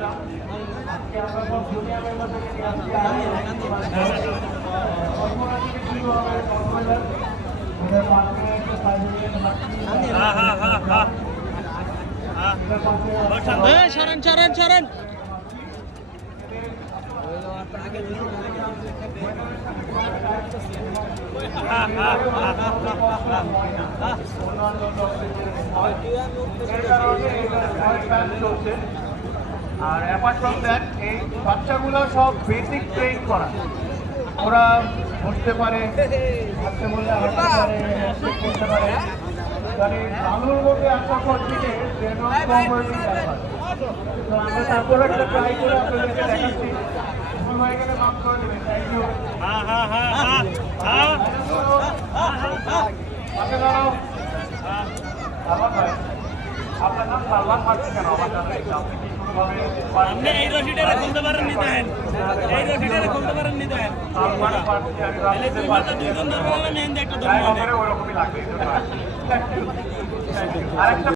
বলছিলাম আজকে আমরা সব জুনিয়র মেম্বারদেরকে নিয়ে আসছি কর্মরাজি শুরু হবে কর্মমেলার ওদের পাশে একটা সাইবেরিয়ান হাতি সরেন আর অ্যাপার্ট ফ্রম দ্যাট এই বাচ্চাগুলো সব বেসিক ট্রেন করা, ওরা বসতে পারে, হাঁটতে বললে হাঁটতে পারে, করতে পারে। মানে আলুর মধ্যে আশা করছি যে আমরা তারপরে একটা ট্রাই করে আপনাদেরকে দেখাচ্ছি। ভুল হয়ে গেলে মাফ করে দেবেন। Thank you. আপনার নাম সালমান পাচ্ছি কেন? আমার জানা আপনি কি আপনি এই রশিটারে খুলতে পারেন নি দেন, এই রশিটারে খুলতে পারেন নি দেন। সালমান পাচ্ছি আমি দুইজন ধরবো না, মেহেন্দি একটা ধরবো। ওরকমই লাগবে। আরেকটা